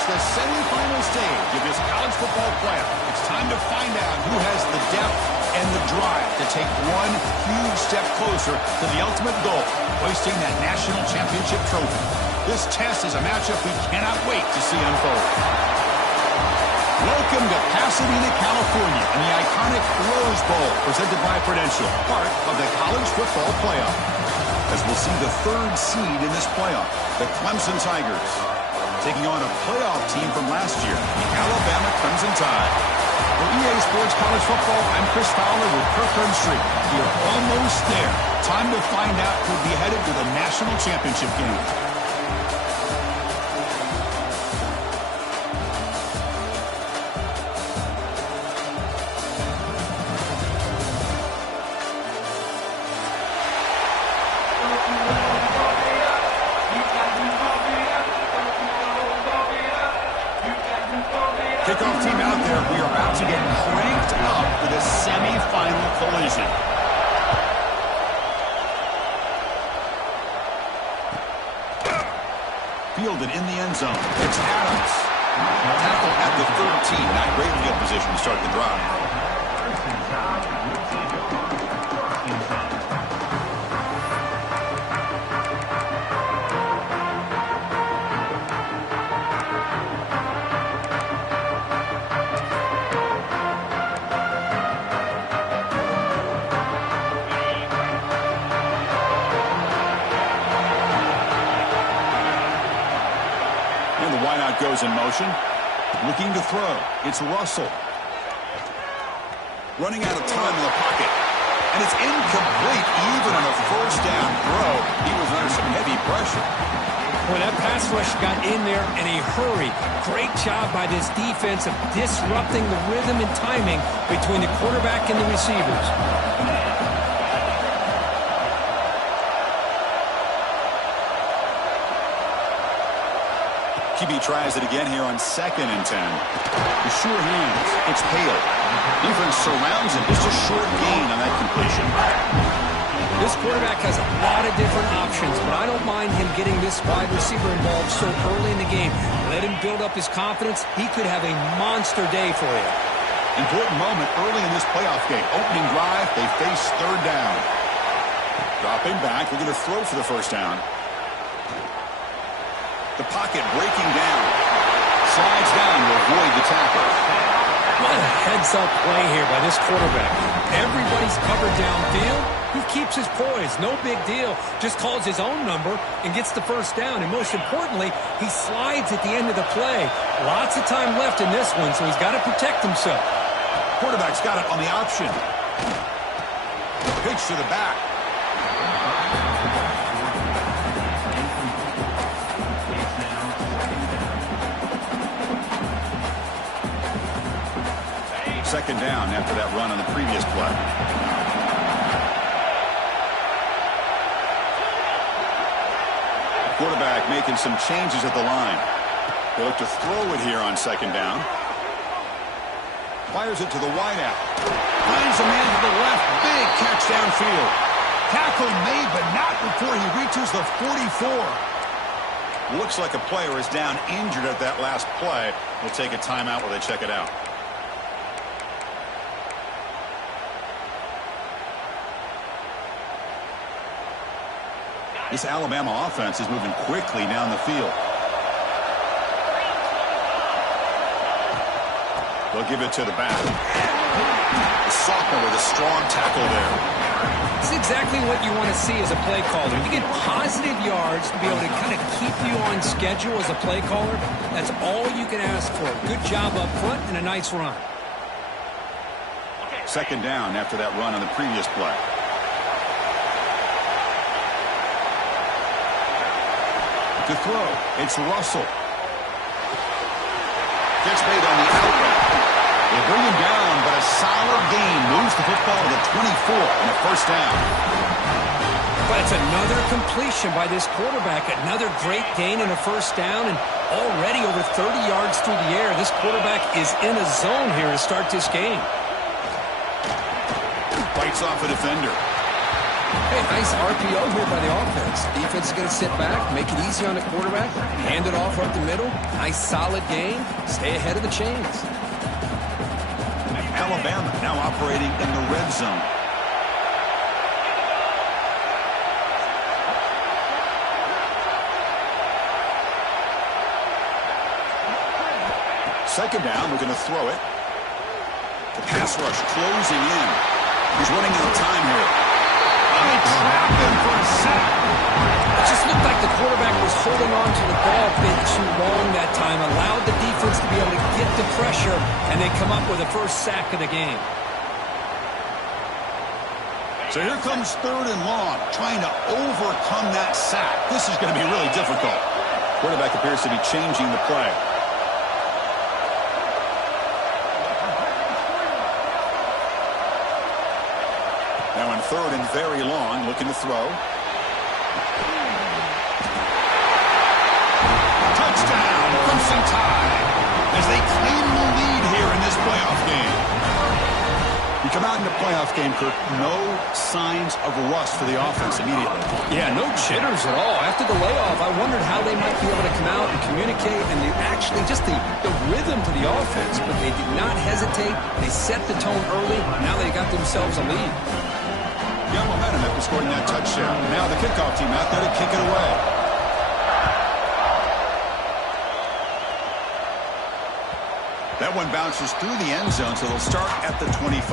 reached the semifinal stage of this college football playoff. It's time to find out who has the depth and the drive to take one huge step closer to the ultimate goal, hoisting that national championship trophy. This test is a matchup we cannot wait to see unfold. Welcome to Pasadena, California, and the iconic Rose Bowl, presented by Prudential, part of the college football playoff. As we'll see the third seed in this playoff, the Clemson Tigers, taking on a playoff team from last year, the Alabama Crimson Tide. For EA Sports College Football, I'm Chris Fowler with Kirk Herbstreit. We are almost there. Time to find out who'll be headed to the national championship game. Kickoff team out there. We are about to get cranked up for the semi-final collision. Fielded in the end zone. It's Adams. Tackle at the 13. Not great field position to start the drive. Goes in motion, looking to throw. It's Russell. Running out of time in the pocket. And it's incomplete, even on a first down throw. He was under some heavy pressure. Well, that pass rush got in there in a hurry. Great job by this defense of disrupting the rhythm and timing between the quarterback and the receivers. QB tries it again here on 2nd and 10. The sure hands. It's Hale. Defense surrounds him. Just a short gain on that completion. This quarterback has a lot of different options, but I don't mind him getting this wide receiver involved so early in the game. Let him build up his confidence. He could have a monster day for you. Important moment early in this playoff game. Opening drive, they face 3rd down. Dropping back, looking to throw for the first down. The pocket breaking down. Slides down to avoid the tackle. What a heads-up play here by this quarterback. Everybody's covered downfield. He keeps his poise. No big deal. Just calls his own number and gets the first down. And most importantly, he slides at the end of the play. Lots of time left in this one, so he's got to protect himself. Quarterback's got it on the option. Pitch to the back. Second down after that run on the previous play. Quarterback making some changes at the line. They look to throw it here on 2nd down. Fires it to the wideout. Finds a man to the left. Big catch downfield. Tackle made, but not before he reaches the 44. Looks like a player is down injured at that last play. We'll take a timeout while they check it out. This Alabama offense is moving quickly down the field. They'll give it to the back. The sophomore with a strong tackle there. It's exactly what you want to see as a play caller. You get positive yards to be able to kind of keep you on schedule as a play caller. That's all you can ask for. Good job up front and a nice run. 2nd down after that run on the previous play. To throw, it's Russell. Gets made on the outlet. They bring him down, but a solid gain moves the football to the 24 and a first down. But it's another completion by this quarterback. Another great gain and a first down, and already over 30 yards through the air. This quarterback is in a zone here to start this game. Bites off a defender. Hey, nice RPO here by the offense. Defense is going to sit back, make it easy on the quarterback, hand it off up the middle. Nice, solid game. Stay ahead of the chains. Alabama now operating in the red zone. Second down, we're going to throw it. The pass rush closing in. He's running out of time here. They trap him for a sack. It just looked like the quarterback was holding on to the ball a bit too long that time, allowed the defense to be able to get the pressure, and they come up with the first sack of the game. So here comes third and long, trying to overcome that sack. This is going to be really difficult. Quarterback appears to be changing the play. Now in third and very long, looking to throw. Touchdown, Crimson Tide, as they claim the lead here in this playoff game. You come out in the playoff game, Kirk, no signs of rust for the offense immediately. Yeah, no jitters at all. After the layoff, I wondered how they might be able to come out and communicate, and they actually just the rhythm to the offense, but they did not hesitate. They set the tone early. Now they got themselves a lead. Got momentum after scoring that touchdown. Now the kickoff team out there to kick it away. That one bounces through the end zone, so they'll start at the 25.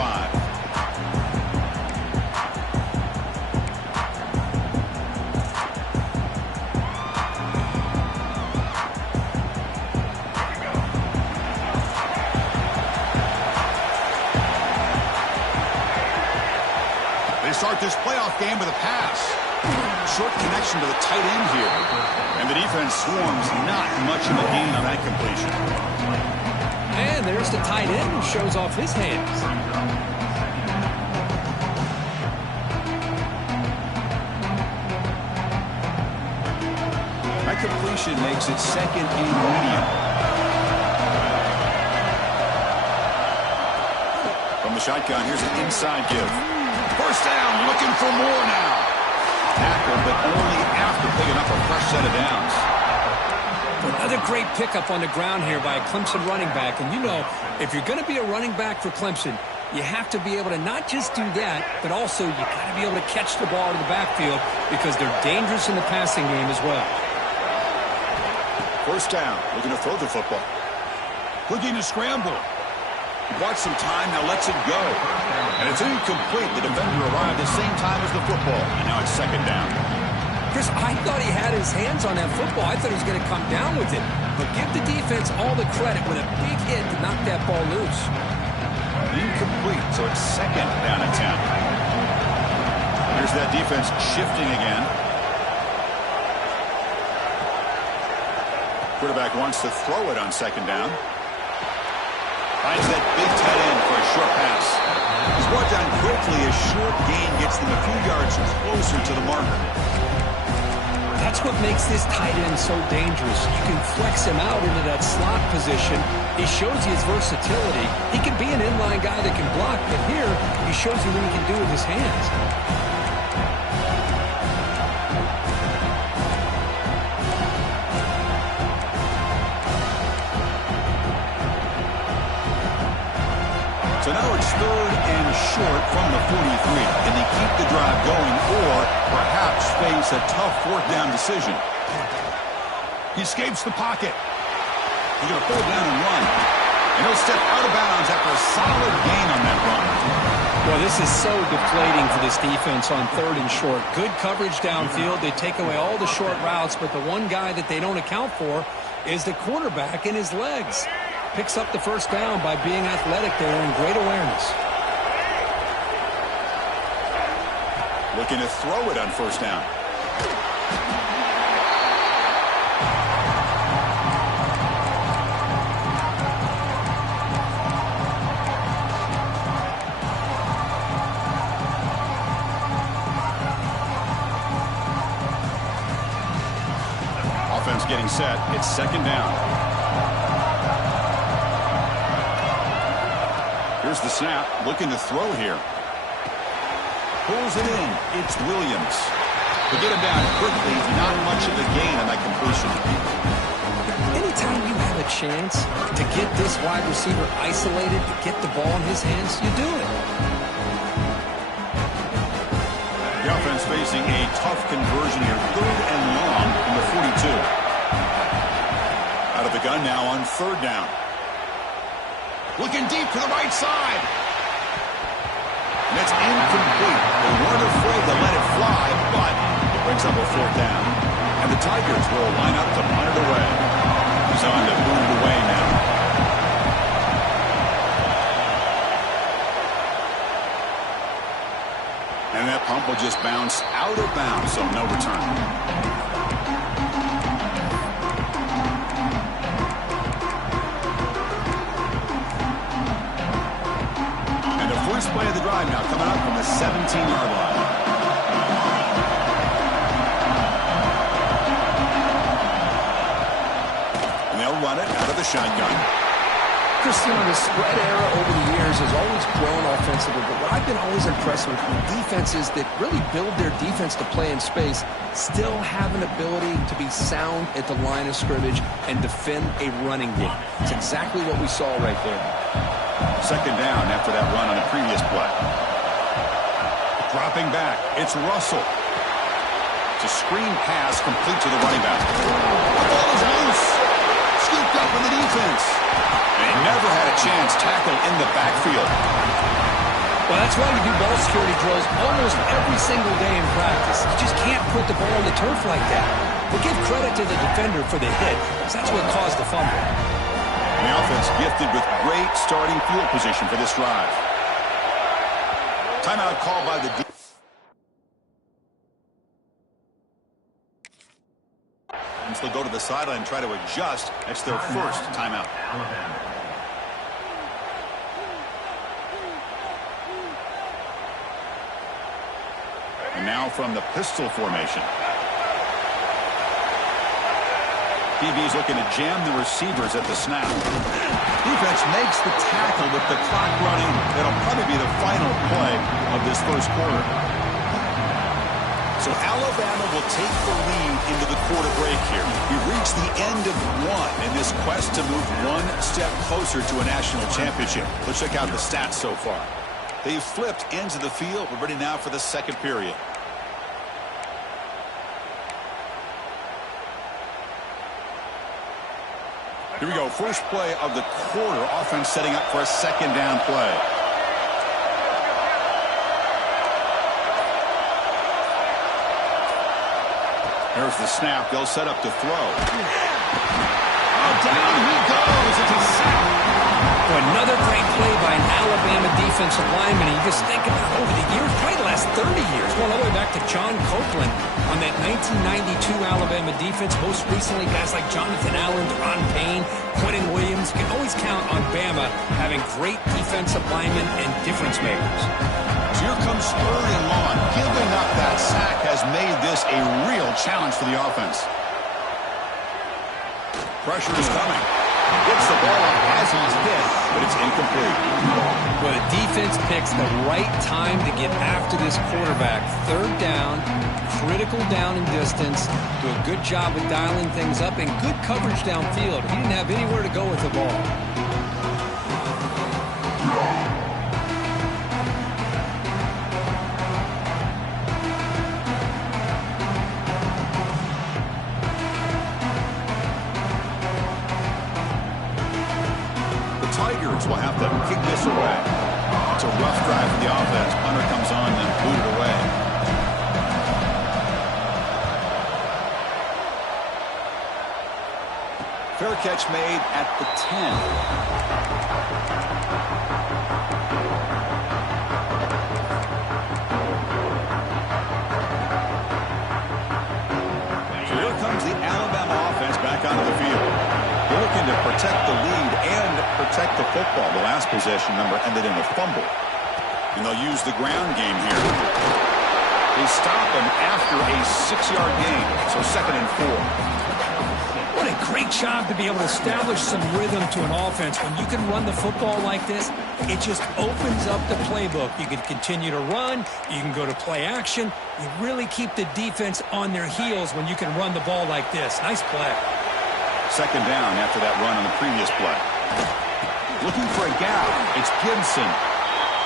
They start this playoff game with a pass. Short connection to the tight end here. And the defense swarms not much of a gain on that completion. And there's the tight end who shows off his hands. That completion makes it second and medium. From the shotgun, here's an inside give. First down, looking for more now. Tackled, but only after picking up a fresh set of downs. Another great pickup on the ground here by a Clemson running back. And you know, if you're going to be a running back for Clemson, you have to be able to not just do that, but also you got to be able to catch the ball in the backfield because they're dangerous in the passing game as well. First down, looking to throw the football. Looking to scramble. Bought some time, now lets it go. And it's incomplete. The defender arrived at the same time as the football. And now it's second down. Chris, I thought he had his hands on that football. I thought he was going to come down with it. But give the defense all the credit with a big hit to knock that ball loose. Incomplete, so it's second down and 10. Here's that defense shifting again. Quarterback wants to throw it on second down. Finds that big tight end for a short pass. He's brought down quickly. A short gain gets them a few yards closer to the marker. That's what makes this tight end so dangerous. You can flex him out into that slot position. He shows you his versatility. He can be an inline guy that can block, but here he shows you what he can do with his hands. So now it's third and short from the 43. Can they keep the drive going or perhaps face a tough fourth down decision? He escapes the pocket. He's going to pull down and run. And he'll step out of bounds after a solid gain on that run. Well, this is so deflating for this defense on third and short. Good coverage downfield. They take away all the short routes, but the one guy that they don't account for is the quarterback and his legs. Picks up the first down by being athletic there and great awareness. Looking to throw it on first down. Offense getting set. It's second down. Here's the snap, looking to throw here. Pulls it in. It's Williams. To get him down quickly, not much of a gain on that completion. Anytime you have a chance to get this wide receiver isolated, to get the ball in his hands, you do it. The offense facing a tough conversion here. 3rd and long from the 42. Out of the gun now on 3rd down. Looking deep to the right side. And it's incomplete. They weren't afraid to let it fly, but it brings up a 4th down. And the Tigers will line up to punt it away. He's on to boot it away now. And that pump will just bounce out of bounds, so no return. And the first play of the drive now coming up from the 17-yard line. And they'll run it out of the shotgun. Christian, the spread era over the years has always grown offensively, but what I've been always impressed with defenses that really build their defense to play in space still have an ability to be sound at the line of scrimmage and defend a running game. It's exactly what we saw right there. 2nd down after that run on a previous play. Dropping back, it's Russell. It's a screen pass complete to the running back. The ball is loose. Scooped up in the defense. And he never had a chance tackled in the backfield. Well, that's why you do ball security drills almost every single day in practice. You just can't put the ball on the turf like that. But give credit to the defender for the hit, because that's what caused the fumble. And the offense gifted with great starting field position for this drive. Timeout called by the defense. They'll go to the sideline and try to adjust. That's their first timeout. And now from the pistol formation. DB's looking to jam the receivers at the snap. Defense makes the tackle with the clock running. That'll probably be the final play of this first quarter. So Alabama will take the lead into the quarter break here. We've reached the end of one in this quest to move one step closer to a national championship. Let's check out the stats so far. They've flipped ends of the field. We're ready now for the second period. Here we go. First play of the quarter. Offense setting up for a 2nd down play. There's the snap. They'll set up to throw. Oh, down he goes. It's a sack. Another great play by an Alabama defensive lineman. You just think about over the years, probably the last 30 years, going all the way back to John Copeland on that 1992 Alabama defense. Most recently, guys like Jonathan Allen, Deron Payne, Quentin Williams. You can always count on Bama having great defensive linemen and difference makers. Here comes 3rd and long. Giving up that sack has made this a real challenge for the offense. Pressure is coming. Gets the ball up as he's hit, but it's incomplete. Well, the defense picks the right time to get after this quarterback. 3rd down, critical down and distance. Do a good job of dialing things up and good coverage downfield. He didn't have anywhere to go with the ball. Tigers will have to kick this away. It's a rough drive for the offense. Punter comes on and booted away. Fair catch made at the 10. So here comes the Alabama offense back onto the field. They're looking to protect the lead and protect the football. The last possession, remember, ended in a fumble. And they'll use the ground game here. They stop him after a 6-yard gain, so 2nd and 4. What a Great job to be able to establish some rhythm to an offense. When you can run the football like this, it just opens up the playbook. You can continue to run. You can go to play action. You really keep the defense on their heels when you can run the ball like this. Nice play. Second down after that run on the previous play. Looking for a gap. It's Gibson.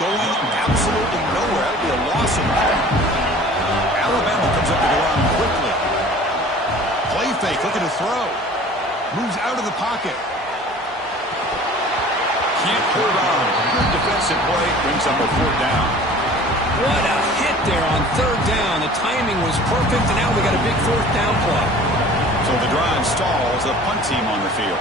Going absolutely nowhere. That'll be a loss of 10. Alabama comes up to the line quickly. Play fake, looking to throw. Moves out of the pocket. Can't hold on. Good defensive play. Brings up a fourth down. What a hit there on third down. The timing was perfect, and now we got a big fourth down play. So the drive stalls, a punt team on the field.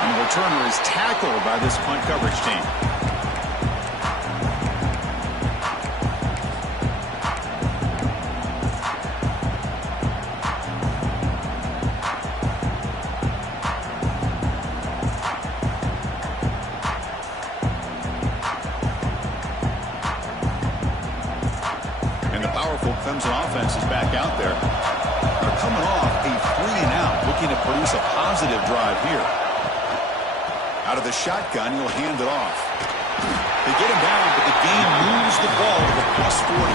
And the returner is tackled by this punt coverage team. Clemson offense is back out there. They're coming off a 3-and-out, looking to produce a positive drive here. Out of the shotgun, he'll hand it off. They get him down, but the game moves the ball to the +40.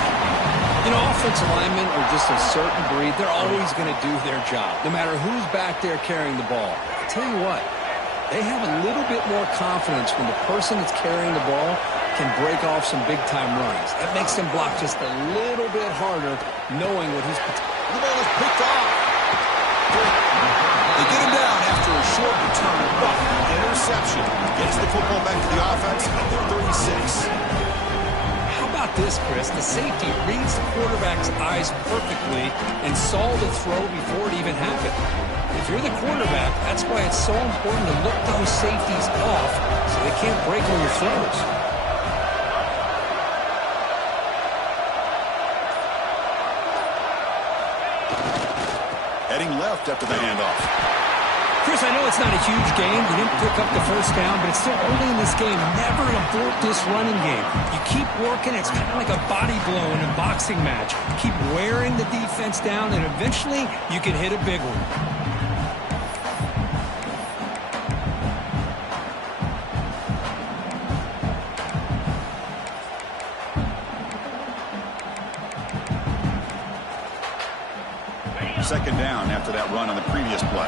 You know, offensive linemen are just a certain breed. They're always going to do their job, no matter who's back there carrying the ball. I tell you what, they have a little bit more confidence when the person that's carrying the ball can break off some big-time runs. That makes them block just a little bit harder, knowing what he's... The ball is picked off. They get him down after a short return, but interception gets the football back to the offense at the 36. How about this, Chris? The safety reads the quarterback's eyes perfectly and saw the throw before it even happened. If you're the quarterback, that's why it's so important to look those safeties off so they can't break on your throws. Heading left after the handoff. Chris, I know it's not a huge game. You didn't pick up the first down, but it's still early in this game. Never abort this running game. You keep working. It's kind of like a body blow in a boxing match. Keep wearing the defense down, and eventually you can hit a big one. Second down after that run on the previous play.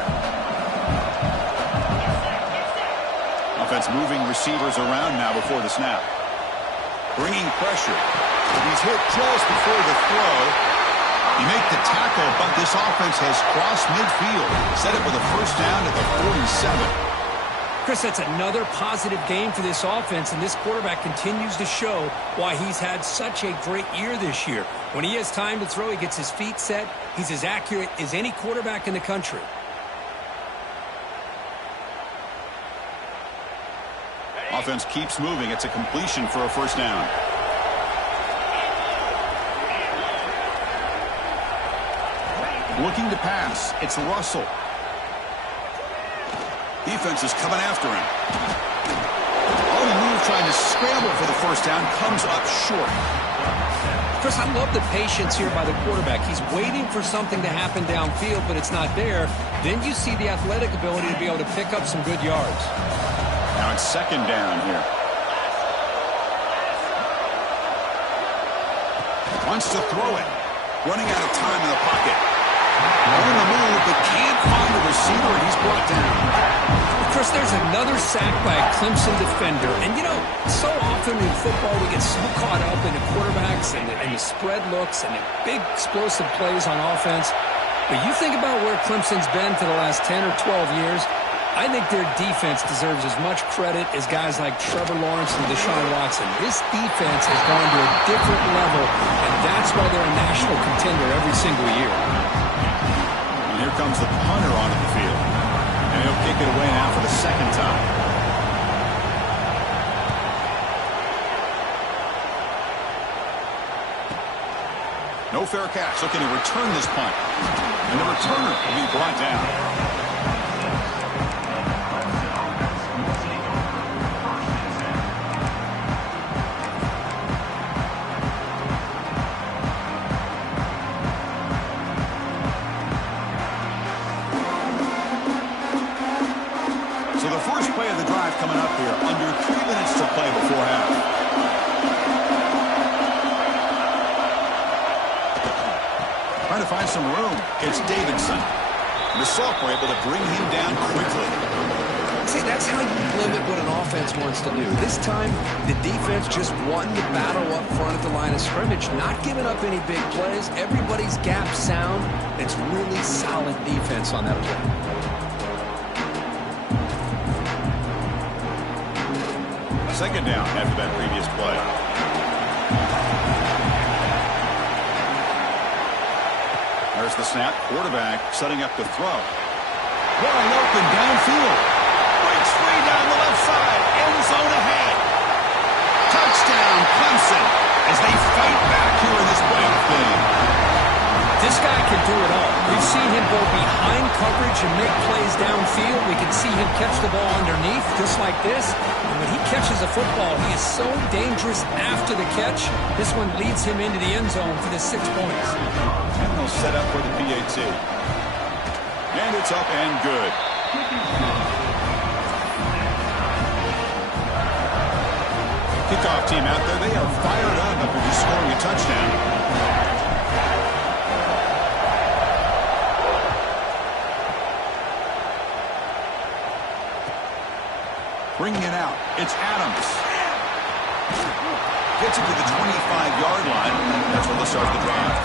Offense moving receivers around now before the snap. Bringing pressure. He's hit just before the throw. You make the tackle, but this offense has crossed midfield. Set it with a first down at the 47. Chris, that's another positive game for this offense, and this quarterback continues to show why he's had such a great year this year. When he has time to throw, he gets his feet set. He's as accurate as any quarterback in the country. Offense keeps moving. It's a completion for a first down. Looking to pass. It's Russell. Defense is coming after him. On the move, trying to scramble for the first down, comes up short. Chris, I love the patience here by the quarterback. He's waiting for something to happen downfield, but it's not there. Then you see the athletic ability to be able to pick up some good yards. Now it's second down here. Wants to throw it. Running out of time in the pocket. On the move, but can't find a receiver, and he's brought down. Chris, there's another sack by a Clemson defender. And, you know, so often in football we get so caught up in the quarterbacks and the spread looks and the big explosive plays on offense. But you think about where Clemson's been for the last 10 or 12 years, I think their defense deserves as much credit as guys like Trevor Lawrence and Deshaun Watson. This defense has gone to a different level, and that's why they're a national contender every single year. And here comes the punter onto the field. And he'll kick it away now for the second time. No fair catch. Looking to return this punt. And the returner will be brought down. coming up here. Under 3 minutes to play before half. Trying to find some room. It's Davidson. The sophomore able to bring him down quickly. See, that's how you limit what an offense wants to do. This time, the defense just won the battle up front at the line of scrimmage, not giving up any big plays. Everybody's gap sound. It's really solid defense on that play. Second down after that previous play. There's the snap. Quarterback setting up the throw. Wide open downfield. Breaks free down the left side. End zone ahead. Touchdown, Clemson, as they fight back here in this playoff game. This guy can do it all. We've seen him go behind coverage and make plays downfield. We can see him catch the ball underneath, just like this. And when he catches a football, he is so dangerous after the catch. This one leads him into the end zone for the 6 points. And they'll set up for the PAT. And it's up and good. Kickoff team out there. They are fired up after just scoring a touchdown. Bringing it out. It's Adams. Gets it to the 25-yard line. That's where they'll start the drive.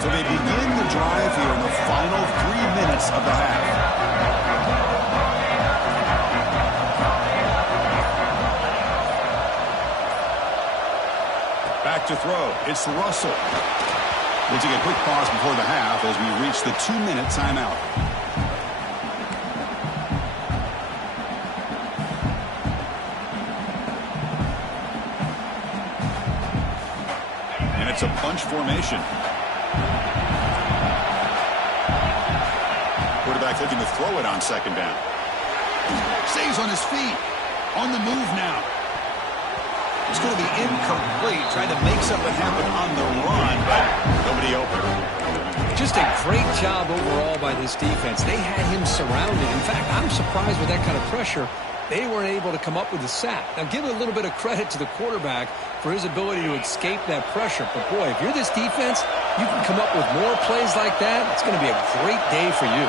So they begin the drive here in the final 3 minutes of the half. Back to throw. It's Russell. We'll take a quick pause before the half as we reach the 2-minute timeout. And it's a bunch formation. Quarterback looking to throw it on second down. Stays on his feet. On the move now. It's going to be incomplete, trying to make something happen on the run, but nobody open. Just a great job overall by this defense. They had him surrounded. In fact, I'm surprised with that kind of pressure. They weren't able to come up with a sack. Now, give a little bit of credit to the quarterback for his ability to escape that pressure. But, boy, if you're this defense, you can come up with more plays like that. It's going to be a great day for you.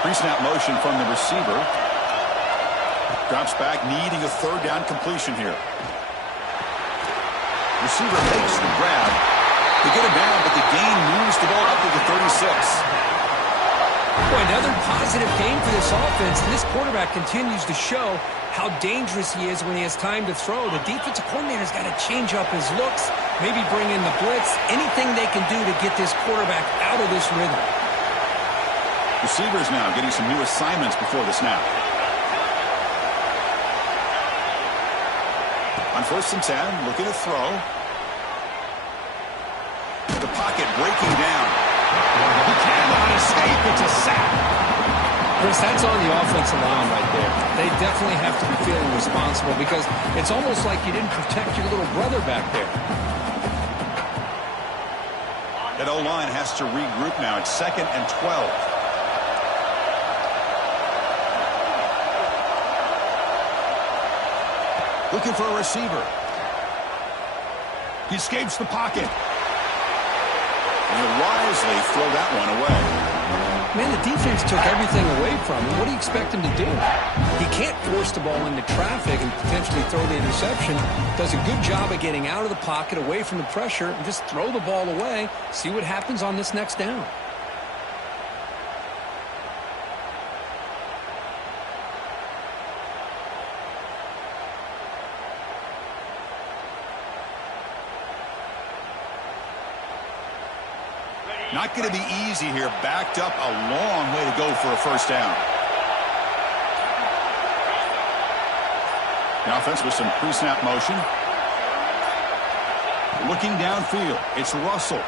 Pre-snap motion from the receiver. Drops back, needing a third down completion here. Receiver makes the grab. They get him down, but the gain moves the ball up to the 36. Boy, another positive game for this offense, and this quarterback continues to show how dangerous he is when he has time to throw. The defensive coordinator's got to change up his looks, maybe bring in the blitz, anything they can do to get this quarterback out of this rhythm. Receivers now getting some new assignments before the snap. On 1st and 10, looking to throw. The pocket breaking down. He cannot escape. It's a sack. Chris, that's on the offensive line right there. They definitely have to be feeling responsible because it's almost like you didn't protect your little brother back there. That O-line has to regroup now. It's 2nd and 12. Looking for a receiver. He escapes the pocket. And he'll wisely throw that one away. Man, the defense took everything away from him. What do you expect him to do? He can't force the ball into traffic and potentially throw the interception. Does a good job of getting out of the pocket, away from the pressure, and just throw the ball away. See what happens on this next down. Not going to be easy here. Backed up a long way to go for a first down. The offense with some pre-snap motion. Looking downfield. It's Russell.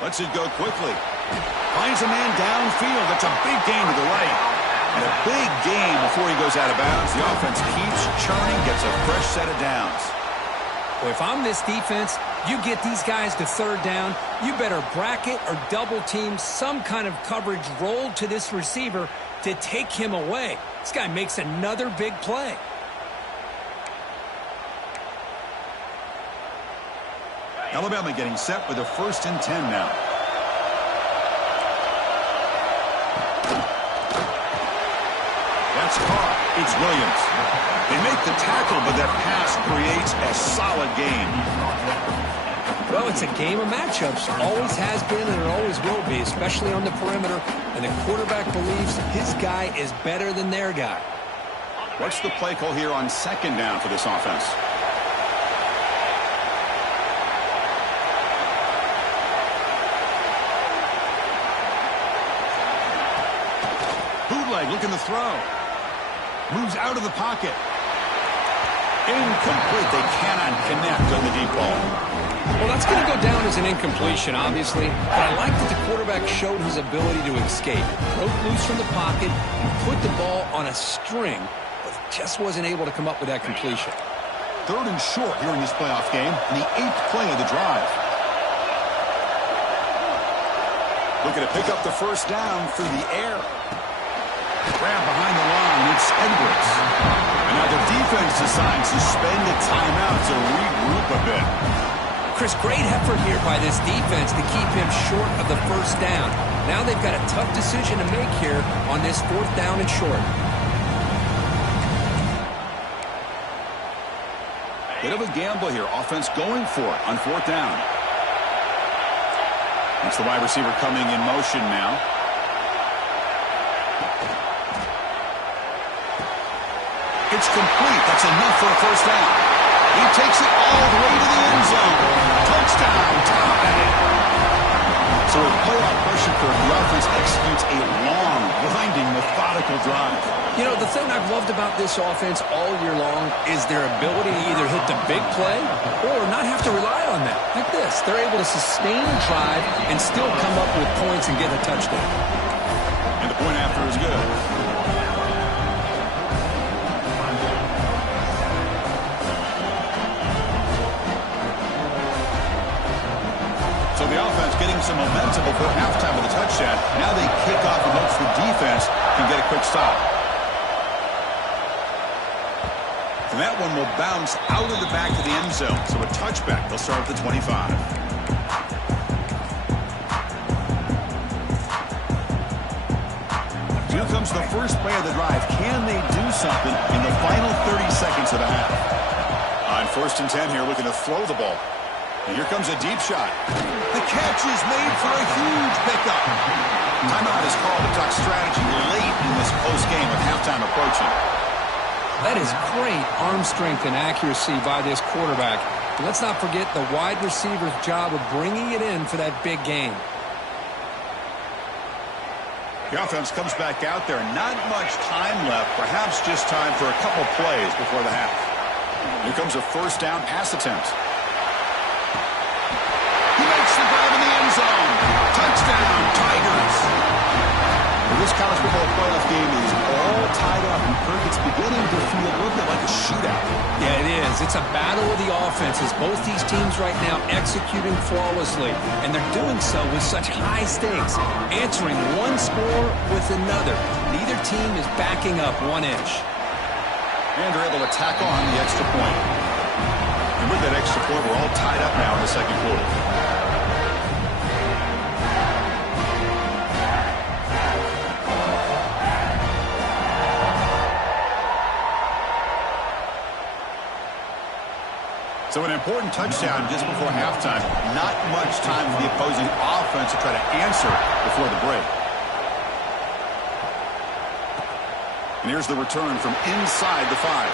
Lets it go quickly. Finds a man downfield. That's a big gain to the right. And a big gain before he goes out of bounds. The offense keeps churning, gets a fresh set of downs. Well, if I'm this defense, you get these guys to third down, you better bracket or double team some kind of coverage rolled to this receiver to take him away. This guy makes another big play. Alabama getting set with a 1st and 10 now. That's caught. It's Williams. They make the tackle, but that pass creates a solid gain. Well, it's a game of matchups. Always has been and it always will be, especially on the perimeter. And the quarterback believes his guy is better than their guy. What's the play call here on 2nd down for this offense? Bootleg looking to throw. Moves out of the pocket. Incomplete. They cannot connect on the deep ball. Well, that's going to go down as an incompletion, obviously. But I like that the quarterback showed his ability to escape. Broke loose from the pocket and put the ball on a string, but just wasn't able to come up with that completion. 3rd and short here in this playoff game, and the 8th play of the drive. Looking to pick up the 1st down through the air. Grab behind the line, it's Edwards. And now the defense decides to spend a timeout to regroup a bit. Chris, great effort here by this defense to keep him short of the 1st down. Now they've got a tough decision to make here on this 4th down and short. Bit of a gamble here. Offense going for it on 4th down. It's the wide receiver coming in motion now. It's complete. That's enough for a 1st down. He takes it all the way to the end zone. Touchdown, tied. So with playoff pressure for the offense executes a long, winding, methodical drive. You know, the thing I've loved about this offense all year long is their ability to either hit the big play or not have to rely on that. Like this. They're able to sustain a drive and still come up with points and get a touchdown. And the point after is good. So the offense getting some momentum before halftime with a touchdown. Now they kick off and hopes the defense can get a quick stop. And that one will bounce out of the back of the end zone. So a touchback. They'll start at the 25. Here comes the first play of the drive. Can they do something in the final 30 seconds of the half? On 1st and 10 here, looking to throw the ball. And here comes a deep shot. The catch is made for a huge pickup. Timeout is called to talk strategy late in this close game with halftime approaching. That is great arm strength and accuracy by this quarterback. And let's not forget the wide receiver's job of bringing it in for that big game. The offense comes back out there. Not much time left. Perhaps just time for a couple plays before the half. Here comes a 1st down pass attempt. He makes the grab in the end zone. Touchdown, Tigers. Well, this college football playoff game is all tied up. And Kirk, it's beginning to feel a little bit like a shootout. Yeah, it is. It's a battle of the offenses. Both these teams right now executing flawlessly. And they're doing so with such high stakes. Answering one score with another. Neither team is backing up 1 inch. And they're able to tack on the extra point. And with that extra point, we're all tied up now in the 2nd quarter. So an important touchdown just before halftime. Not much time for the opposing offense to try to answer before the break. And here's the return from inside the 5.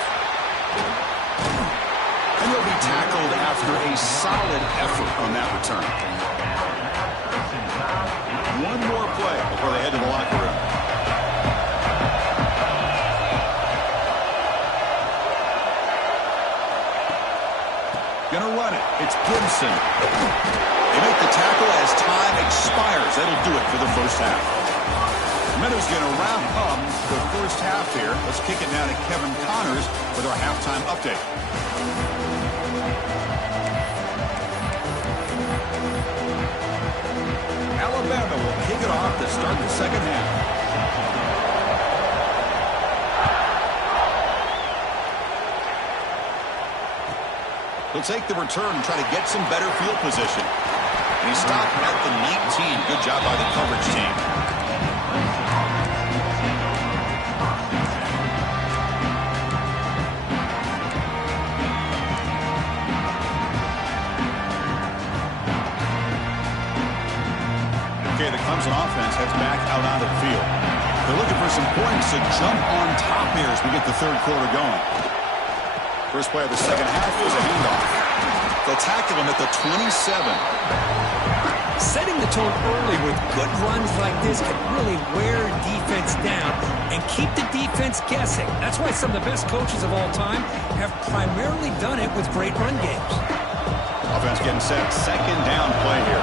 And he'll be tackled after a solid effort on that return. One more play before they head to the locker room. Gonna run it. It's Gibson. They make the tackle as time expires. That'll do it for the 1st half. Minutes going to wrap up the first half here. Let's kick it now to Kevin Connors with our halftime update. Alabama will kick it off to start the second half. He'll take the return and try to get some better field position. And he stopped at the 19. Good job by the coverage team. Okay, the Clemson offense heads back out onto the field. They're looking for some points to jump on top here as we get the third quarter going. First play of the second half is a handoff. They'll tackle him at the 27. Setting the tone early with good runs like this can really wear defense down and keep the defense guessing. That's why some of the best coaches of all time have primarily done it with great run games. Offense getting set. Second down play here.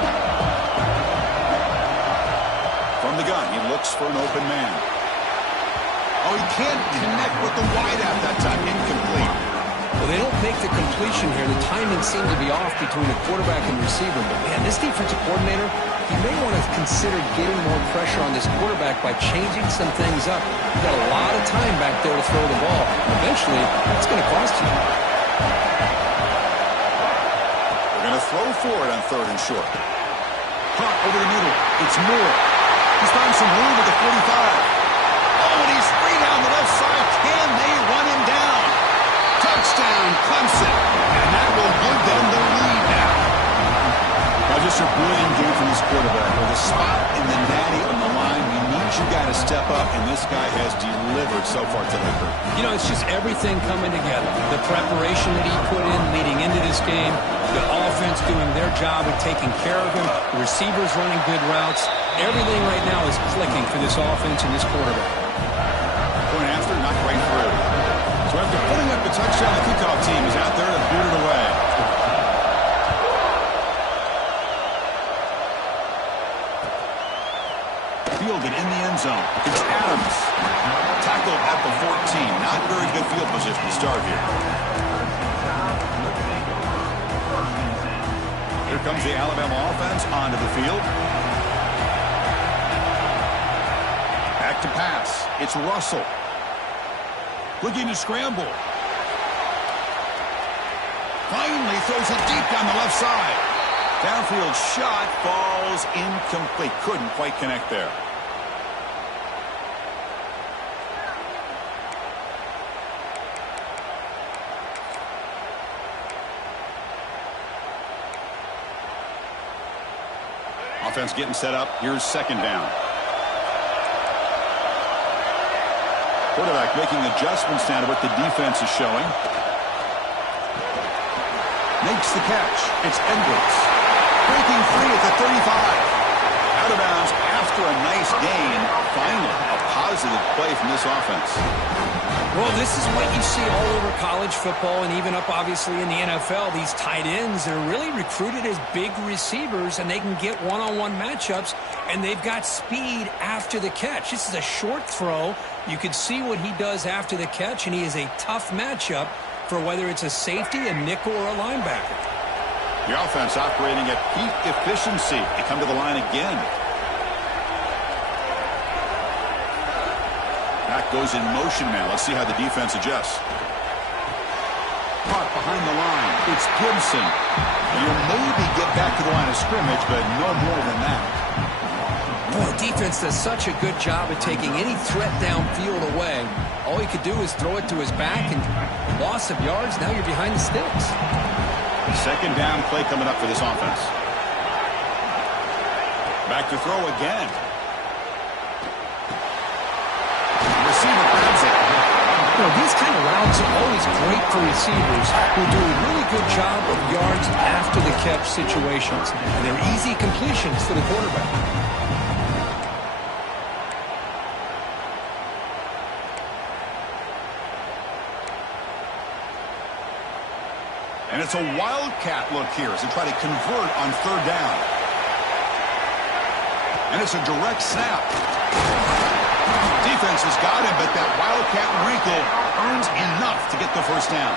From the gun, he looks for an open man. Oh, he can't connect with the wideout that time. Incomplete. Well, they don't make the completion here. The timing seemed to be off between the quarterback and receiver. But, man, this defensive coordinator, he may want to consider getting more pressure on this quarterback by changing some things up. You've got a lot of time back there to throw the ball. Eventually, it's going to cost you. They're going to throw for it on third and short. Hunt over the middle. It's Moore. He's found some room at the 45. Oh, and he's free down the left side. Can they run him down? Touchdown, Clemson. And that will give them the lead now. Now, just a brilliant game from this quarterback. With a spot in the natty on the line, we need you guys to step up, and this guy has delivered so far tonight. You know, it's just everything coming together. The preparation that he put in leading into this game, the offense doing their job of taking care of him, the receivers running good routes. Everything right now is clicking for this offense and this quarterback. Point after, not quite through. So after putting up the touchdown, the kickoff team is out there to boot it away. Fielded in the end zone. It's Adams. Tackled at the 14. Not very good field position to start here. Here comes the Alabama offense onto the field. Back to pass. It's Russell. Looking to scramble. Finally throws it deep down the left side. Downfield shot falls incomplete. Couldn't quite connect there. Offense getting set up. Here's second down. Quarterback making adjustments now to what the defense is showing. Makes the catch. It's Edwards. Breaking free at the 35. Out of bounds after a nice gain. Finally, a positive play from this offense. Well, this is what you see all over college football and even up, obviously, in the NFL. These tight ends that are really recruited as big receivers, and they can get one-on-one matchups, and they've got speed after the catch. This is a short throw. You can see what he does after the catch, and he is a tough matchup for whether it's a safety, a nickel, or a linebacker. The offense operating at peak efficiency. They come to the line again. That goes in motion now. Let's see how the defense adjusts. Caught behind the line. It's Gibson. You'll maybe get back to the line of scrimmage, but no more than that. Boy, the defense does such a good job of taking any threat downfield away. All he could do is throw it to his back, and loss of yards, now you're behind the sticks. Second down play coming up for this offense. Back to throw again. Receiver grabs it. You know, these kind of routes are always great for receivers who do a really good job of yards after the catch situations. And they're easy completions for the quarterback. And it's a wildcat look here as they try to convert on third down. And it's a direct snap. defense has got him, but that Wildcat wrinkle earns enough to get the first down.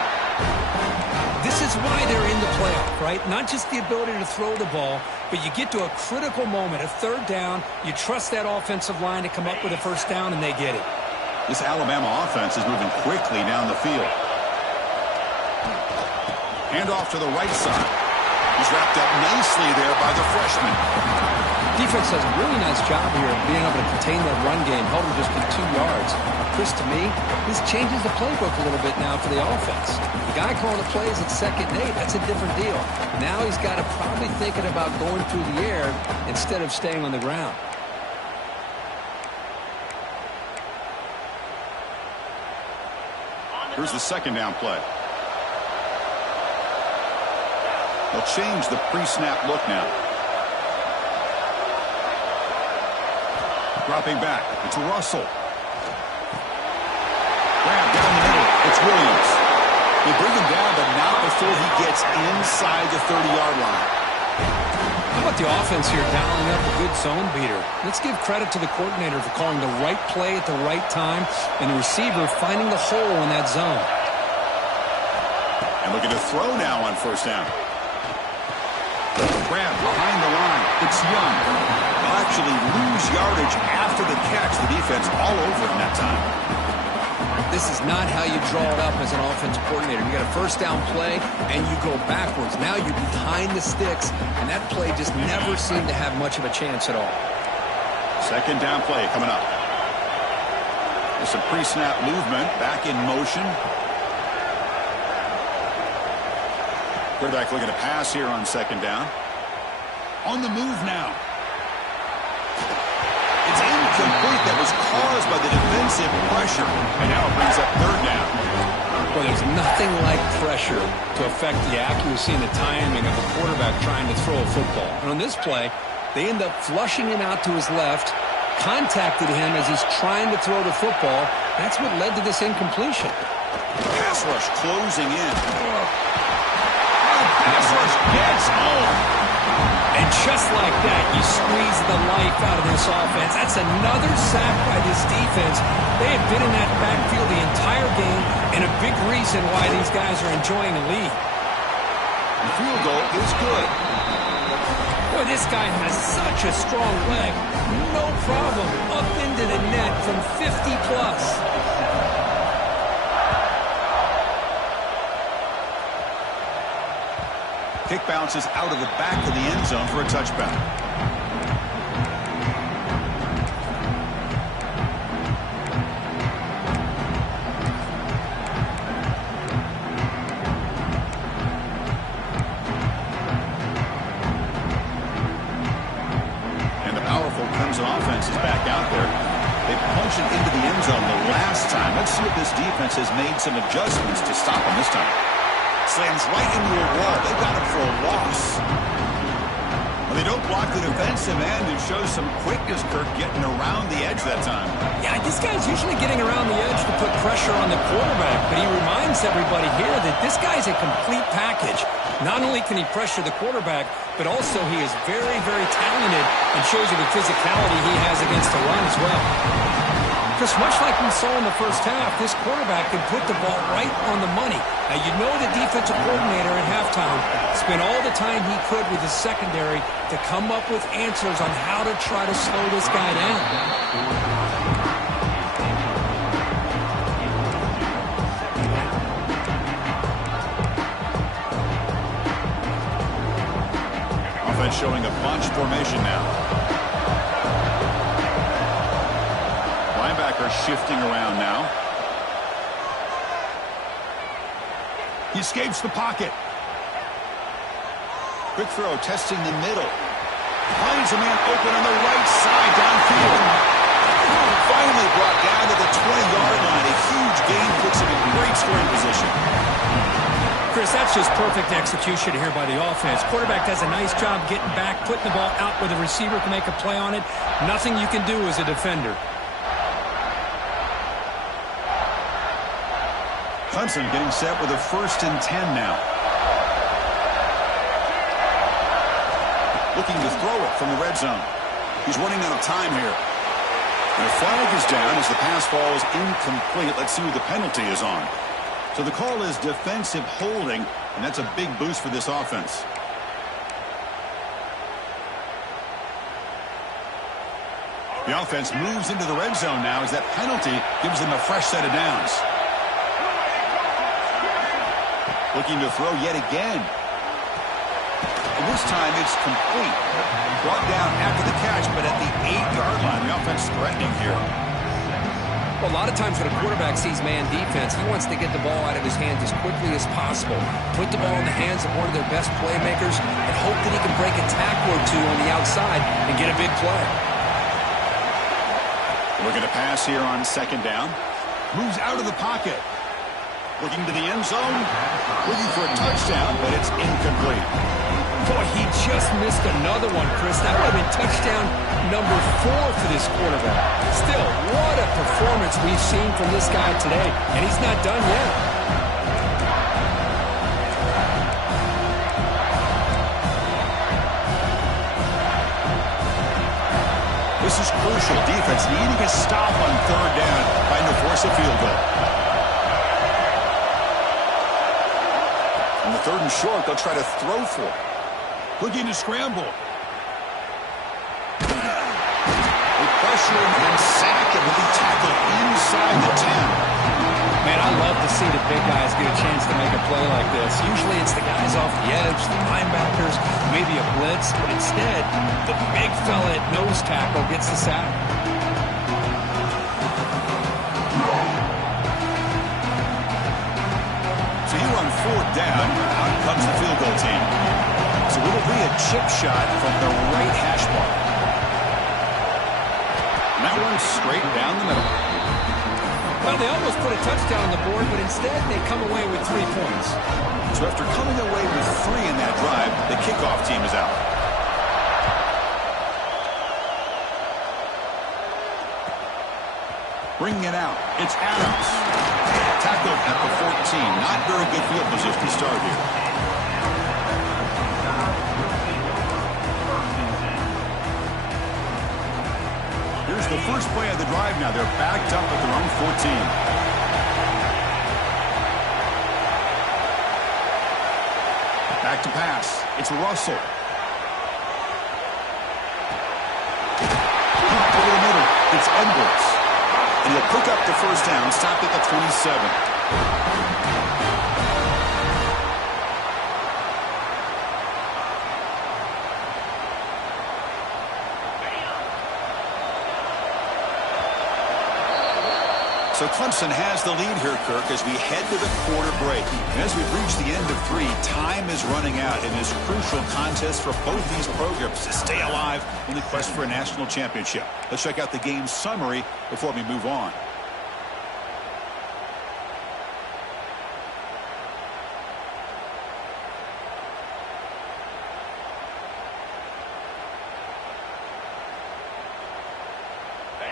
This is why they're in the playoff, right? Not just the ability to throw the ball, but you get to a critical moment, a third down, you trust that offensive line to come up with a first down, and they get it. This Alabama offense is moving quickly down the field. Hand off to the right side. He's wrapped up nicely there by the freshman. Defense does a really nice job here of being able to contain that run game, held him just to 2 yards. Chris, to me, this changes the playbook a little bit now for the offense. The guy calling the plays at 2nd and 8, that's a different deal. Now he's got to probably thinking about going through the air instead of staying on the ground. Here's the 2nd down play. They'll change the pre-snap look now. Dropping back. It's Russell. Grab down the middle. It's Williams. They bring him down, but not before he gets inside the 30-yard line. How about the offense here dialing up a good zone beater? Let's give credit to the coordinator for calling the right play at the right time and the receiver finding the hole in that zone. And looking to throw now on 1st down. Grab behind the line. It's Young. They'll actually lose yardage after the catch. The defense all over him that time. This is not how you draw it up as an offensive coordinator. You got a 1st down play, and you go backwards. Now you're behind the sticks, and that play just never seemed to have much of a chance at all. 2nd down play coming up. There's some pre-snap movement. Back in motion. Quarterback looking to pass here on 2nd down. On the move now. It's incomplete. That was caused by the defensive pressure. And now it brings up 3rd down. Well, there's nothing like pressure to affect the accuracy and the timing of the quarterback trying to throw a football. And on this play, they end up flushing him out to his left, contacted him as he's trying to throw the football. That's what led to this incompletion. Pass rush closing in. Pass rush gets home. And just like that, you squeeze the life out of this offense. That's another sack by this defense. They have been in that backfield the entire game, and a big reason why these guys are enjoying a lead. The field goal is good. Boy, this guy has such a strong leg. No problem. Up into the net from 50 plus. Kick bounces out of the back of the end zone for a touchback. And the powerful Crimson offense is back out there. They punched it into the end zone the last time. Let's see if this defense has made some adjustments to stop them this time. Slams right into a wall. They got him for a loss. Well, they don't block the defensive end. It shows some quickness, Kirk, getting around the edge that time. Yeah, this guy's usually getting around the edge to put pressure on the quarterback, but he reminds everybody here that this guy's a complete package. Not only can he pressure the quarterback, but also he is very, very talented and shows you the physicality he has against the run as well. Just much like we saw in the first half, this quarterback can put the ball right on the money. Now, you know the defensive coordinator at halftime spent all the time he could with his secondary to come up with answers on how to try to slow this guy down. Offense showing a bunch formation now. Linebacker shifting around now. He escapes the pocket. Quick throw, testing the middle. Finds a man open on the right side downfield. Finally brought down to the 20-yard line. A huge gain puts him in great scoring position. Chris, that's just perfect execution here by the offense. Quarterback does a nice job getting back, putting the ball out where the receiver can make a play on it. Nothing you can do as a defender. Clemson getting set with a 1st and 10 now. Looking to throw it from the red zone. He's running out of time here. The flag is down as the pass falls incomplete. Let's see who the penalty is on. So the call is defensive holding, and that's a big boost for this offense. The offense moves into the red zone now as that penalty gives them a fresh set of downs. Looking to throw yet again. And this time it's complete. Brought down after the catch, but at the 8-yard line. The offense threatening here. Well, a lot of times when a quarterback sees man defense, he wants to get the ball out of his hands as quickly as possible. Put the ball in the hands of one of their best playmakers and hope that he can break a tackle or two on the outside and get a big play. Looking to pass here on second down. Moves out of the pocket. Looking to the end zone. Looking for a touchdown, but it's incomplete. Boy, he just missed another one, Chris. That would have been touchdown number 4 for this quarterback. Still, what a performance we've seen from this guy today, and he's not done yet. This is crucial. Defense needing a stop on third down, trying to force a field goal. On the 3rd and short, they'll try to throw for it. Looking to scramble. They pressure him and sack him with the tackle inside the 10. Man, I love to see the big guys get a chance to make a play like this. Usually it's the guys off the edge, the linebackers, maybe a blitz. But instead, the big fella at nose tackle gets the sack. So here on 4th down, out comes the field goal team. So it'll be a chip shot from the right hash mark. And that one's straight down the middle. Well, they almost put a touchdown on the board, but instead they come away with 3 points. So after coming away with 3 in that drive, the kickoff team is out. Bringing it out, it's Adams. Tackled at the 14. Not very good field position to start here. Here's the first play of the drive now. They're backed up at their own 14. Back to pass. It's Russell. Over the middle. It's Edwards. And he'll pick up the first down. Stopped at the 27. So Clemson has the lead here, Kirk, as we head to the quarter break. And as we've reached the end of 3, time is running out in this crucial contest for both these programs to stay alive in the quest for a national championship. Let's check out the game summary before we move on.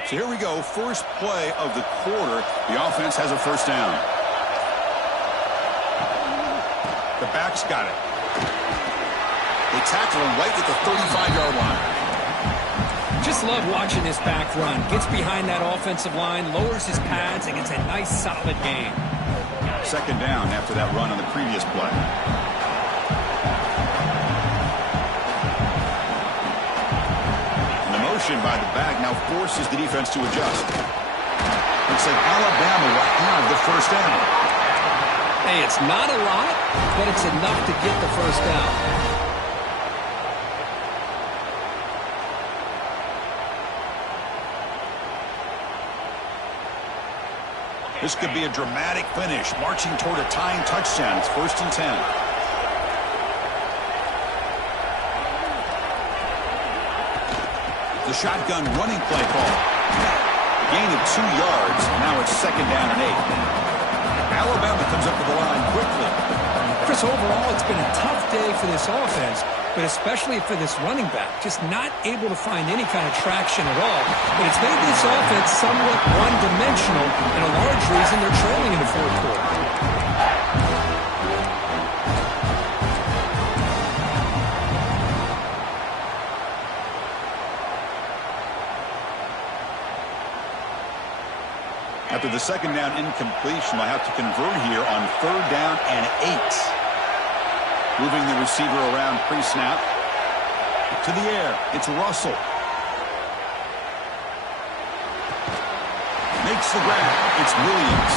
So here we go, first play of the quarter. The offense has a first down. The back's got it. They tackle him right at the 35-yard line. Just love watching this back run. Gets behind that offensive line, lowers his pads, and gets a nice solid gain. Second down after that run on the previous play. By the back now forces the defense to adjust. Looks like Alabama will have the first down. Hey, it's not a lot, but it's enough to get the first down. This could be a dramatic finish, marching toward a tying touchdown. It's 1st and 10. The shotgun running play call. Gain of 2 yards. Now it's 2nd down and 8. Alabama comes up to the line quickly. Chris, overall, it's been a tough day for this offense, but especially for this running back. Just not able to find any kind of traction at all. But it's made this offense somewhat one-dimensional, and a large reason they're trailing in the 4th quarter. After the second down incompletion, they'll have to convert here on 3rd down and 8. Moving the receiver around pre-snap. To the air. It's Russell. Makes the grab. It's Williams.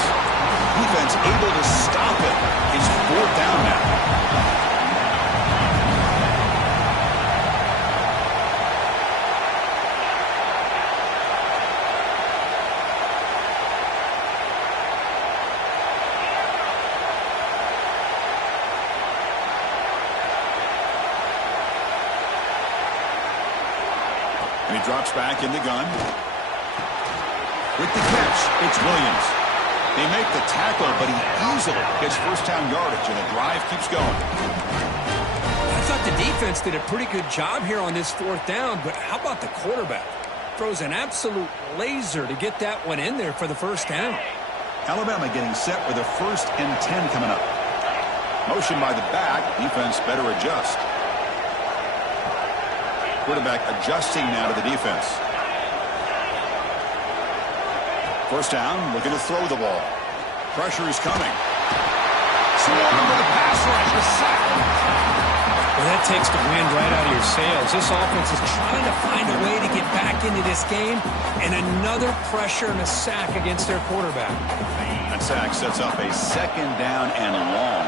Defense able to stop it. It's 4th down now. And he drops back in the gun. With the catch, it's Williams. They make the tackle, but he easily gets first-down yardage, and the drive keeps going. I thought the defense did a pretty good job here on this 4th down, but how about the quarterback? Throws an absolute laser to get that one in there for the first down. Alabama getting set with a 1st and 10 coming up. Motion by the back. Defense better adjust. Quarterback adjusting now to the defense. First down, looking to throw the ball. Pressure is coming. Swung over the pass rush, the sack. Well, that takes the wind right out of your sails. This offense is trying to find a way to get back into this game, and another pressure and a sack against their quarterback. That sack sets up a 2nd down and long.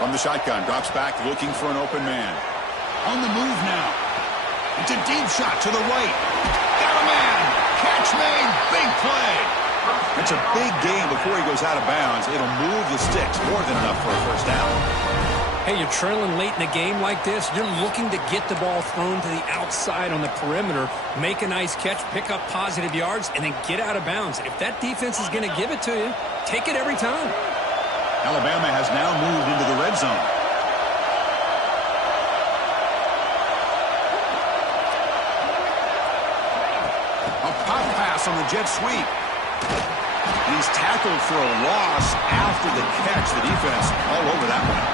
From the shotgun, drops back, looking for an open man. On the move now. It's a deep shot to the right. Got a man. Catch made. Big play. It's a big gain before he goes out of bounds. It'll move the sticks more than enough for a first down. Hey, you're trailing late in a game like this. You're looking to get the ball thrown to the outside on the perimeter, make a nice catch, pick up positive yards, and then get out of bounds. If that defense is going to give it to you, take it every time. Alabama has now moved into the red zone. A pop pass on the jet sweep. And he's tackled for a loss after the catch. The defense all over that one.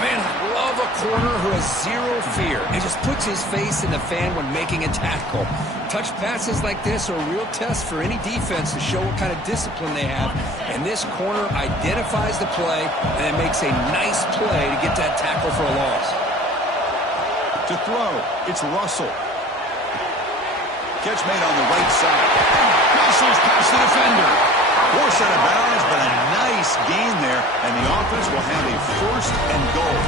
Man, I love a corner who has zero fear and just puts his face in the fan when making a tackle. Touch passes like this are a real test for any defense to show what kind of discipline they have. And this corner identifies the play and then makes a nice play to get that tackle for a loss. To throw, it's Russell. Catch made on the right side. Russell's past the defender. Forced out of bounds, but a nice gain there, and the offense will have a 1st and goal.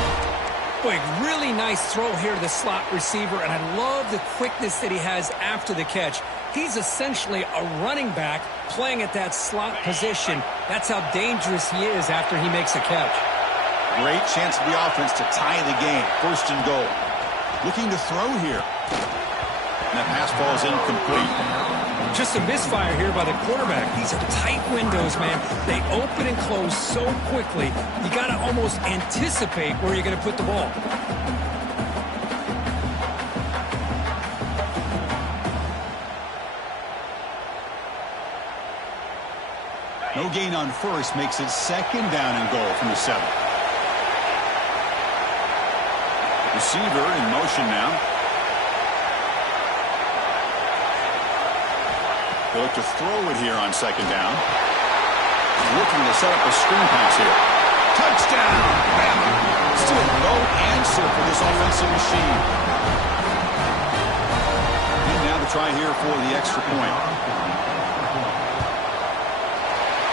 Boy, really nice throw here to the slot receiver, and I love the quickness that he has after the catch. He's essentially a running back playing at that slot position. That's how dangerous he is after he makes a catch. Great chance for the offense to tie the game. 1st and goal. Looking to throw here. And that pass falls incomplete. Just a misfire here by the quarterback. These are tight windows, man. They open and close so quickly, you got to almost anticipate where you're going to put the ball. No gain on 1st makes it 2nd down and goal from the 7. Receiver in motion now. They look to throw it here on 2nd down. Looking to set up a screen pass here. Touchdown! Bama! Still no answer for this offensive machine. And now the try here for the extra point.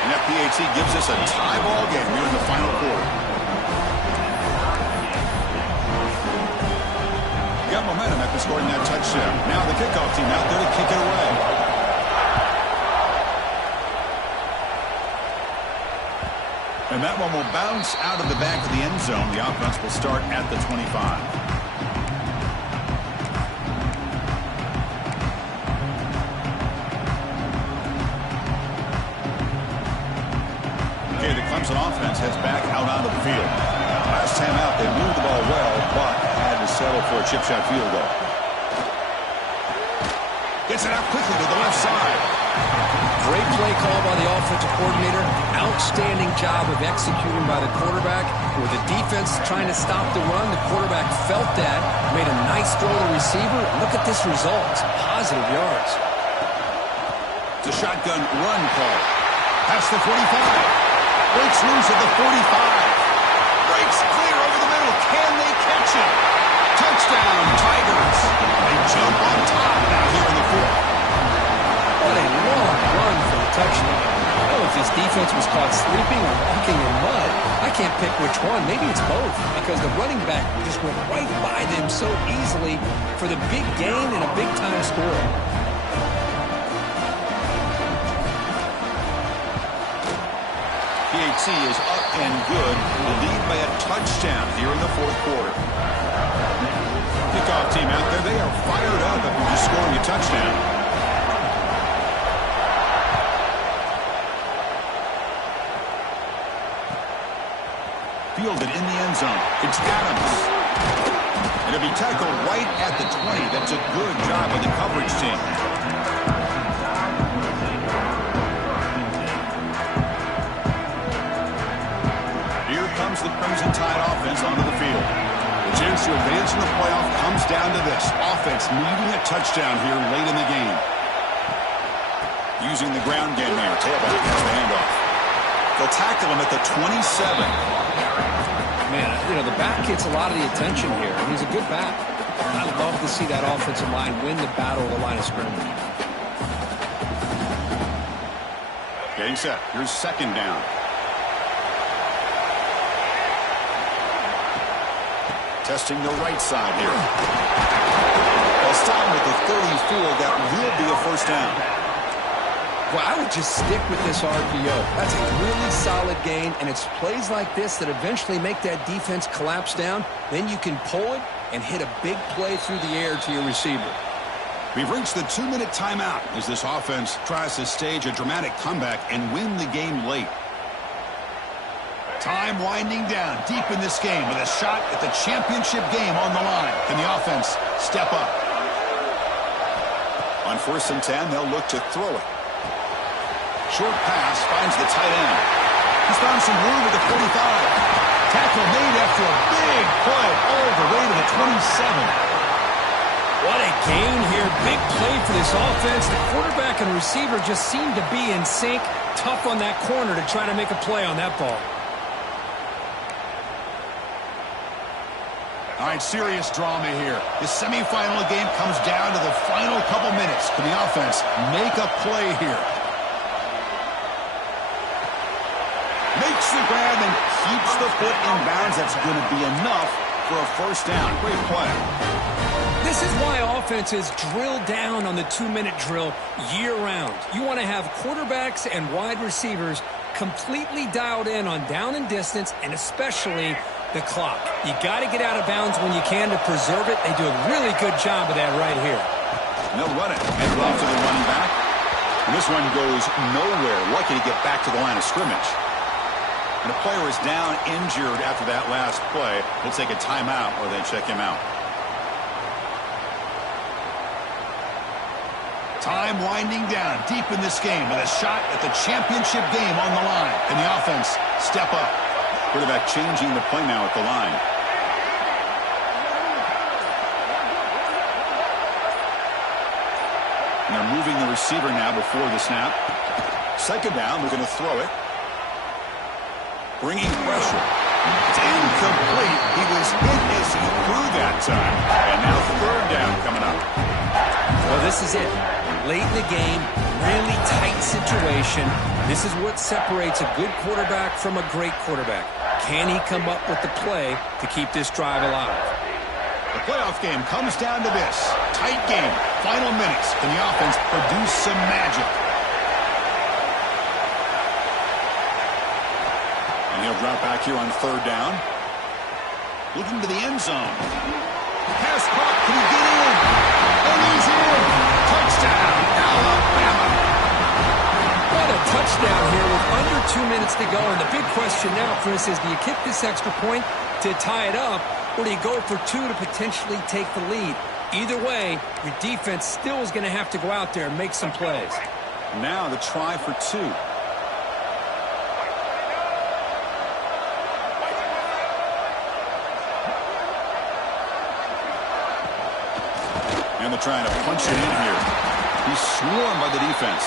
And FPAT gives us a tie ball game here in the final quarter. Got momentum after scoring that touchdown. Now the kickoff team out there to kick it away. And that one will bounce out of the back of the end zone. The offense will start at the 25. Okay, the Clemson offense heads back out onto the field. Last time out, they moved the ball well, but had to settle for a chip shot field goal. Gets it out quickly to the left side. Great play call by the offensive coordinator. Outstanding job of executing by the quarterback. With the defense trying to stop the run, the quarterback felt that, made a nice throw to the receiver. Look at this result. Positive yards. It's a shotgun run call. Past the 45. Breaks loose at the 45. Breaks clear over the middle. Can they catch it? Touchdown, Tigers. They jump on top now here in the fourth. What a long run for the touchdown. I don't know if this defense was caught sleeping or walking in mud. I can't pick which one. Maybe it's both, because the running back just went right by them so easily for the big gain and a big-time score. PAT is up and good. The lead by a touchdown here in the fourth quarter. Kickoff team out there. They are fired up after just scoring a touchdown. Fielded in the end zone. It's Adams. And it'll be tackled right at the 20. That's a good job of the coverage team. Here comes the Crimson Tide offense onto the field. The chance to advance in the playoff comes down to this. Offense needing a touchdown here late in the game. Using the ground game here. Tailback has the handoff. They'll tackle him at the 27. Man, you know, the back gets a lot of the attention here. He's a good back. I'd love to see that offensive line win the battle of the line of scrimmage. Getting set. Here's second down. Testing the right side here. They'll stop him at the 34. That will be a first down. Well, I would just stick with this RPO. That's a really solid gain, and it's plays like this that eventually make that defense collapse down. Then you can pull it and hit a big play through the air to your receiver. We've reached the 2-minute timeout as this offense tries to stage a dramatic comeback and win the game late. Time winding down deep in this game with a shot at the championship game on the line. Can the offense step up? On 1st and 10, they'll look to throw it. Short pass finds the tight end. He's found some room at the 45. Tackle made after a big play all the way to the 27. What a gain here. Big play for this offense. The quarterback and receiver just seem to be in sync. Tough on that corner to try to make a play on that ball. All right, serious drama here. The semifinal game comes down to the final couple minutes. Can the offense make a play here? Makes the grab and keeps the foot in bounds. That's going to be enough for a first down. Great play. This is why offenses drill down on the 2-minute drill year-round. You want to have quarterbacks and wide receivers completely dialed in on down and distance, and especially the clock. You got to get out of bounds when you can to preserve it. They do a really good job of that right here. And they'll run it. Hand it off to the running back. And this one goes nowhere. Lucky to get back to the line of scrimmage. And the player is down injured after that last play. They'll take a timeout or they check him out. Time winding down deep in this game with a shot at the championship game on the line. Can the offense step up? Quarterback changing the play now at the line. And they're moving the receiver now before the snap. Second down, they're going to throw it. Bringing pressure. It's incomplete. He was hit as he threw that time. And now third down coming up. Well, this is it. Late in the game, really tight situation. This is what separates a good quarterback from a great quarterback. Can he come up with the play to keep this drive alive? The playoff game comes down to this. Tight game. Final minutes. Can the offense produce some magic? And he'll drop back here on third down. Looking to the end zone. Pass caught. Can he get in? And he's in. Touchdown, Alabama. What a touchdown here with under 2 minutes to go. And the big question now, Chris, is do you kick this extra point to tie it up, or do you go for two to potentially take the lead? Either way, your defense still is going to have to go out there and make some plays. Now the try for 2. And they're trying to punch it in here. He's swarmed by the defense.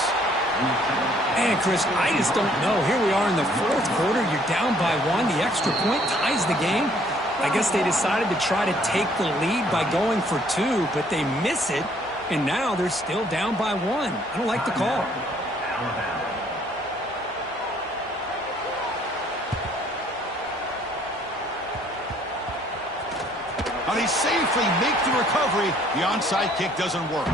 Man, Chris, I just don't know. Here we are in the fourth quarter. You're down by 1. The extra point ties the game. I guess they decided to try to take the lead by going for 2, but they miss it, and now they're still down by 1. I don't like the call. And they safely make the recovery. The onside kick doesn't work.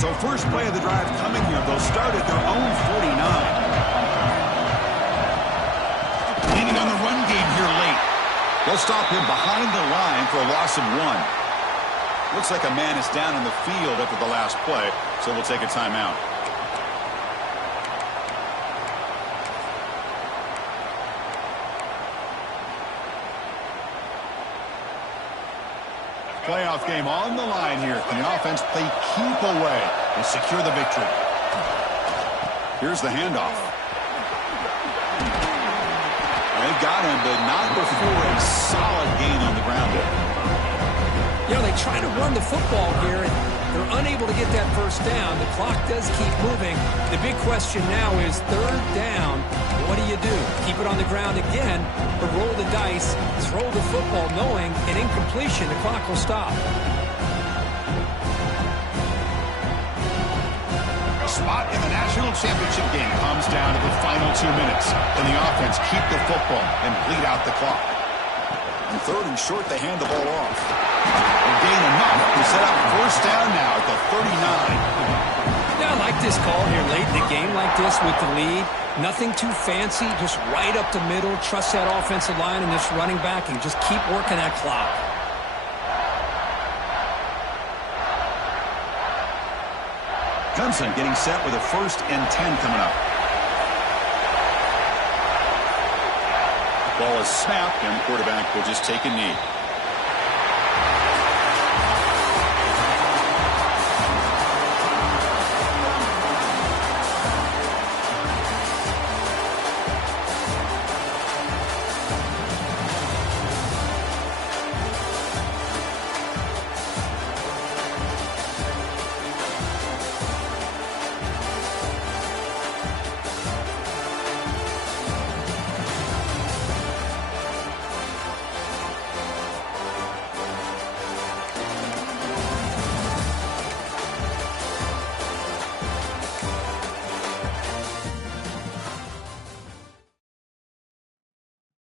So first play of the drive coming here. They'll start at their own 49. Leaning on the run game here late. They'll stop him behind the line for a loss of 1. Looks like a man is down in the field after the last play, so we'll take a timeout. Playoff game on the line here. Can the offense play keep away and secure the victory? Here's the handoff. They got him, but not before a solid gain on the ground. You know, they try to run the football here, and they're unable to get that first down. The clock does keep moving. The big question now is 3rd down. What do you do? Keep it on the ground again, or roll the dice, throw the football, knowing an incompletion, the clock will stop. A spot in the national championship game comes down to the final 2 minutes. Can the offense keep the football and bleed out the clock? On 3rd and short, they hand the ball off. They gain enough to set up first down now at the 39. Yeah, I like this call here late in the game like this with the lead. Nothing too fancy, just right up the middle. Trust that offensive line and this running back and just keep working that clock. Clemson getting set with a 1st and 10 coming up. Ball is snapped, and the quarterback will just take a knee.